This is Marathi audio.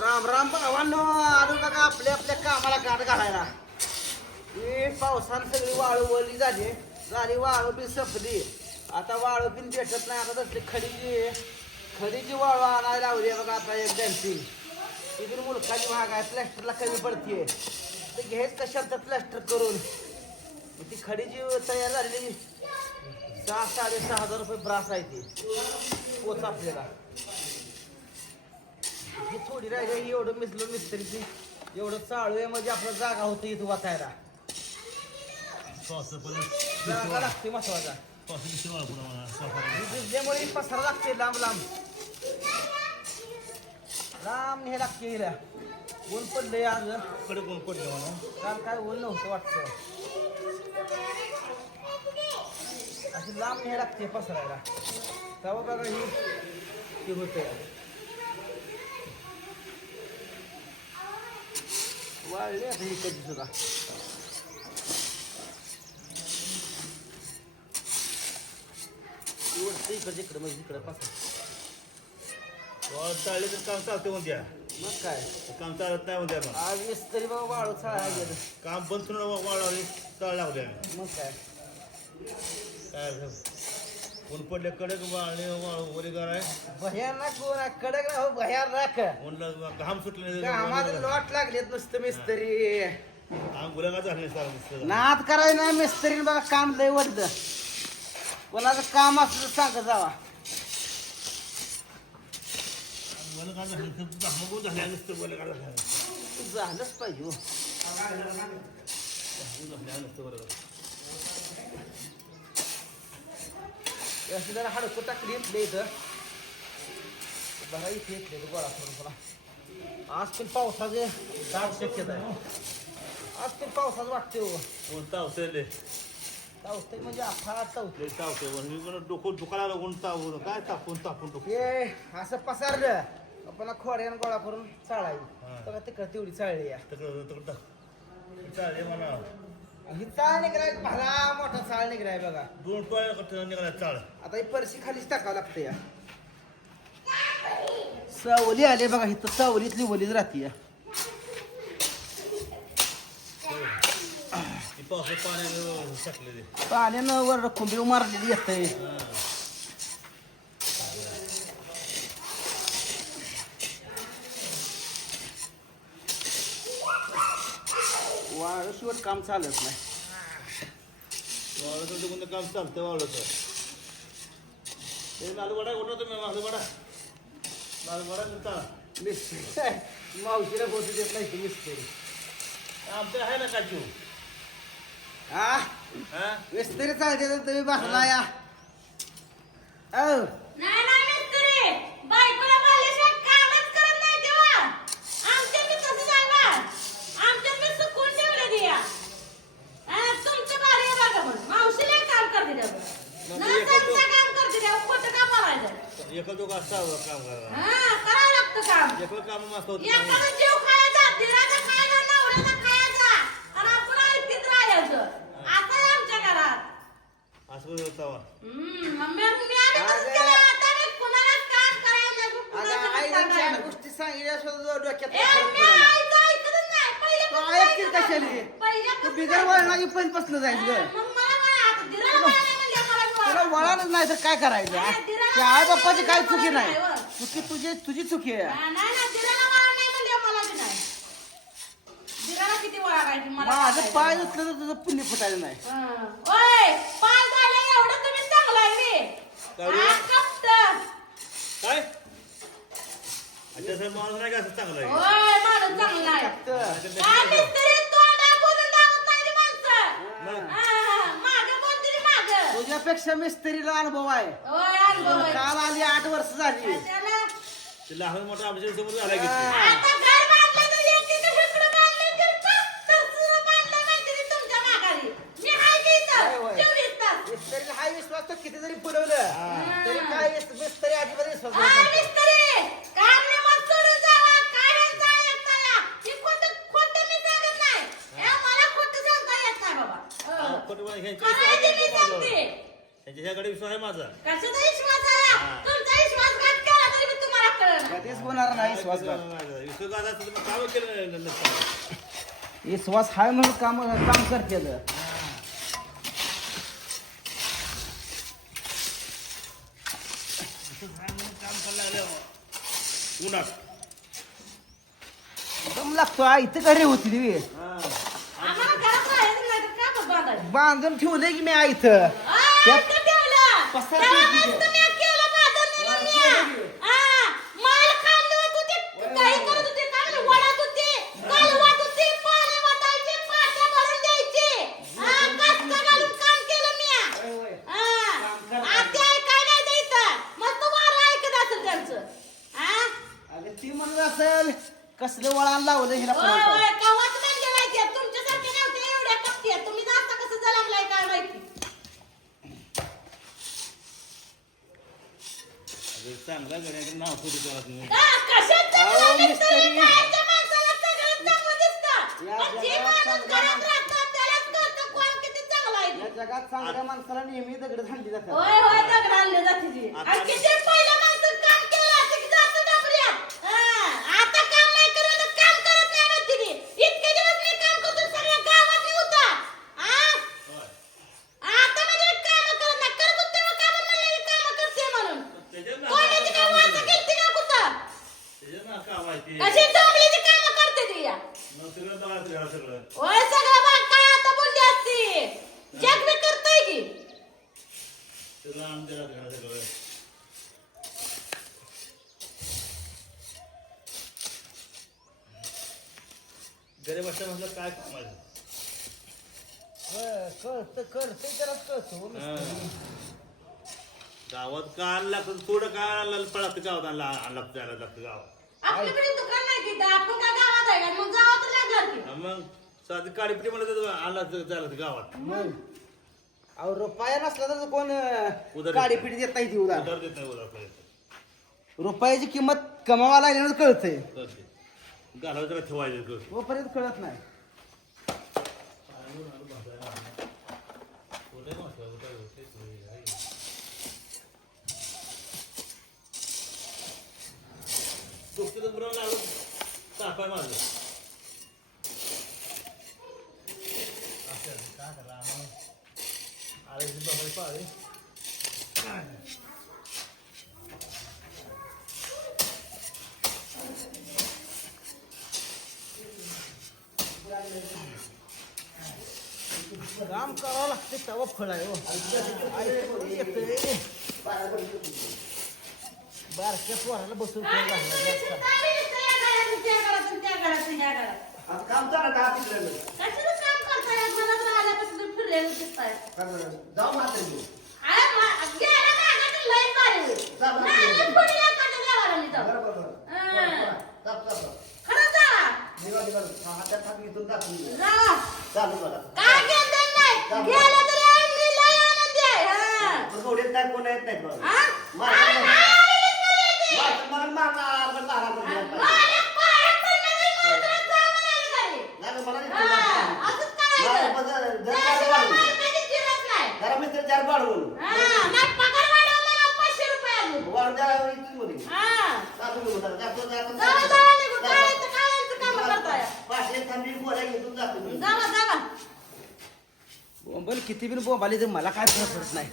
राम राम भावांनो. आलो बघा आपल्या आपल्या कामाला गाठ घालायला. हे पावसानं सगळी वाळू झाली. झाली वाळू बी संपली. आता वाळू बिन भेटत नाही. आता तसली खडीची खडीची वाळू आणायला लावली आहे बघा आता एक डॅन्सिंग तिथून मुलकाची महाग आहे. प्लॅस्टरला कमी पडते तर घ्यायच कशात प्लॅस्टर करून. ती खडीची तयार झालेली सहा साडेसहा हजार रुपये ब्रास आहे ती. पोच आपल्याला. ही थोडी राहिली एवढं मिसलं मिस्त्रीची एवढं चालू आहे म्हणजे आपलं जागा होती इथं वाचायला. जागा लागते महत्त्वाचा. भिजल्यामुळे पसारा लागते लांब लांब. लांब हे लागते हिला. ऊन पडलंय आज. कडे कोण पडलं मला काल काय ऊन नव्हतं वाटतं. अशी लांब हे लागते पसरायला. तेव्हा बघा ही होते. वाळली आता ही सुद्धा इकडे इकडे इकडे म्हणजे इकडे पसर वाळ चालले तर काम चालते उद्या मग काय काम चालत नाही उद्या मग आज मिस्त्री बाबा वाळू गेलं काम बंद करून वाळवले चाळ लागले मग काय काय? ऊन पडले कडक वाळले वरी आहे. भयानक कोण आहे? कडक ना हो भयानक ऊनला घाम सुटले आम्हाला लॉट लागलेत नुसतं मिस्त्री. गुलागा झाले सारं नुसतं. नाद करायचं नाही मिस्त्रीने बघा काम लय वाटतं कोणाचं काम असलं तर सांगत जावा. गुलागा झाले नुसतं घामागून झाले नुसतं गुलागा झाले झालंच पाहिजे हो. घामागून झाले नुसतं बरोबर अशी जरा हडकं टाकली इथले इथं बघा इथे इथले गोळा करून बोला आज पण पावसाचे दाट शक्यता आहे आज पण पावसाच वाटते ऊन तावतले पावसाई म्हणजे अफाट तावते तावते मी पण डोकं दुखायला लागलं ऊन ताव काय तापून तापून डोकं हे असं पसारलं आपण खोड्यानं गोळा करून चाळावी. बघा तिकडं तेवढी चाळली या तिकडं तिकडं चालेल म्हणा ही चाळ निघलाय भला मोठा चाळ निघलाय बघा. दोन टोळ्या निघाला चाळ. आता ही परशी खालीच टाकावं लागतं या. सावली आले बघा इथं सावलीतली वलीच राहते पावसात पाण्यानं वर खुंबी मारलेली येतंय. वाळू शिवट काम चालत नाही. वाळलं तर कोणतं काम चालतं वाळलं तर ते लालू वडा कुठं तुम्ही लालू वडा. लालू वडा चाल मिस्त्री मावशीला बोलू देत नाही ती मिस्त्री आमचं आहे ना काचू हा हा? मिस्त्री चालते तर तुम्ही बसला या. औ नाही नाही मिस्त्री बायकोला बोलल्याशिवाय कामच करत नाही तेव्हा आमच्या मी तसं सांगा आमच्या मी सुकून ठेवले दिया तुमचं भारी आहे बघा पण मावशीला काम करते तेव्हा मग न ते एका सांगता काम करते तेव्हा खोटं काम बोलायचं एकच दोघं असावं काम करायला हा करावं लागतं काम एकलं काम मस्त होतं एखादा जीव खायचा दिराचा खायचा नवऱ्याचा खायचा आणि आपण ऐकत राहायचं असं आहे आमच्या घरात असं होतं हम्म, मम्मी मी आधी तसंच केलं. आता मी कुणाला काम करायला नको, अगं कुणाला आईला सांगायला चार नको. गोष्टी सांगितल्या सुद्धा डोक्यात ए, फरक मी पडेना. आईचं ऐकतच नाही. पहिल्यापासून तो ऐकतील ऐकत कशाला. हे? पहिल्यापासून तू बिगर ऐकत वळणाची पण पसनं जायचं. ग मग मला काय आता दिराला वळण नाही मला बी तुला वळण. वळणच नाही तर काय करायचं हा? त्या आई बाप्पाची काय नाही, चुकी नाही चुकी तुझी तुझी चुकी आहे नाही, नाही, दिराला वळण नाही म्हणजे मला बी नाही. दिराला किती वळायची मला माझं काय पाय. दुखलं तर तुझं पुण्य फुटायला नाही हं. ओय, पाय झाले एवढं तुम्ही चांगलं आहे मी. काय हा, रे? कप्त. काय अच्छा सर माणूस नाही का असं चांगलं आहे ओय, माणूस चांगला आहे. तर काय मिस्त्री तोंडावर बोलून दावत नाही रे माणसं. मग हा, मागं बोलते रे मागं. तुझ्यापेक्षा मिस्त्रीला अनुभव आहे अनुभव आहे. काल आली आठ वर्ष झाली त्याला- ते लहान मोठा आमच्यासमोर झाला की आता घर बांधलं तर एकीकडे इकडं बांधलं तर पाच तरचं बांधलं म्हणते ती तुमच्या माघारी. मी की इथं, होय, विश्वास तर किती जरी पुरवलं तरी काय मिस्त्री अजिबात विश्वास बसत नाही. मिस्त्री, काम निमत सोडून जावा, काय ह्यांचं ऐकता या. हे खोटं- खोटं मी सांगत नाही. हे मला खोटं सांगता येत नाही बाबा. करायचं मी सांगते. ह्याच्याकडे विश्वास आहे माझा. कशाचा विश्वास आहे? तुमचा विश्वासघात केला तरी तुम्हाला कळलं. कधीच होणार नाही विश्वासघात माझा विश्वास असं तुम्ही काम केलं नसतं विश्वास हाय म्हणून काम काम करते आहे म्हणून काम करायला लागलं उन्हात. दम लागतो तर घरी होती ती आम्हाला घरात राहायचं नाही तर काय बघ बांधायचं? बांधून ठेवलंय की मी आ, इथं ठेवलं. पसार तेव्हा केली मस्त तिथे. मी केलं बांधून वा, म्हणून केली. या. आ, माल खाल्लं होतं ते, काही करत होते, काय म्हणलं, वडत होते, कालवत होते, पाणी वाटायचे, पाट्या भरून द्यायचे. आ, कास्ता घालून काम केलं मी या. आ, आत्या ऐकाय नाही द्यायचं. मस्त वारं ऐकत असेल त्यांचं. आ? अगं ती म्हणत असेल कसलं वळण लावलं हिला होय, कोणाला होय, गावात म्हणजे माहितीये, तुमच्यासारखे नव्हते एवढ्या कपटी आहेत. तुम्ही जाता कसं जलमलाय काय माहिती अरे चांगला गड्या नाव पुढे करा तुम्ही का? कशात अहो, चांगलं दिसतं? मिस्त्री. बाहेरच्या माणसाला सगळं चांगलं दिसतं. या पण जे जगात माणूस चांगलं घरात माणूस- राहतं, त्यालाच कळतं कोण किती चांगलं आहे. या ते. जगात चांगल्या माणसाला नेहमी दगड झाली जातात होय, होय, दगड आणले जाते ते. आता- आणि किती पहिलं माणसं काम केलं असतं की जातं डबऱ्यात. हा, आता काम नाही करत तर काम करत नाही म्हणते ती. इतके दिवस मी काम करतो, सगळ्या गावात मी होता. हा? आता म्हणजे कामं करत नाही. करत होते तेव्हा कामं म्हणलं की कामं करते म्हणून. त्याच्यात कोणाची काय वाचा केलती का कुठं? कशी कामं करते ती या. सगळं सगळं बाग काय आता बोलली असती जग बी करतोय की सगळं आमच्या घ्या सगळं गरीब असल्या म्हटलं काय काम आहे कळत कळत जराच कळतो हा. गावात का आणला थोडं का आणलं पळत गावात आणला आणला जायला लागतं गावात आपल्याकडे दुकान नाही की इथं. आपण काय गावात आहे का? मग गावात लागणार की? हा मग साधी काडीपिटी म्हणलं तर लागतं गावात. मग? अहो रुपया नसला तर कोण उधारी. पिढी देत नाही ती उधार. उधार देत नाही उधार आपल्याला. रुपयाची किंमत कमावा लागल्यानं कळतंय. करते घालावं जरा ठेवायचं. तोपर्यंत कळत नाही. डोक्याचं बुरावं लागलं तापाय माझं असं काय करा आम्हाला आळे बाबाई पाळे काम करावं लागते तेव्हा फळ आहे हो आई येतंय. बारक्या पोराला बसून दिसतं, घालणार जास्त. घरात. काम चालत का तिकडे कशाचं काम करताय? मनात आल्यापासून तुम्ही फिरलेलं दिसताय. जाऊ मात्र. जा बरं. नाही, नाही. बरोबर बरोबर हा. चाप चाप खरंच जा. निघा निघा हातात हात. चालू नाही? आहे. हा. एवढे काय कोण येत नाहीत बघा हा बघा. आलेलीच मला येते. मारतात मला मारणार पण मारा पण. मारा, पण जरा- जरा त्याशिवाय वाढवून. मला कधीच जिरत नाही. जरा मी तर चार वाढवून हा, नाही पगार वाढव म्हणा पाचशे रुपये अजून. वाढ द्या इथून मध्ये हा. जातो मी उद्या. जातो, जातो. पाचशे थांबी जातो मी. जावा. बोंबल किती बिन बोंबाली तर मला काय फरक पडत नाही.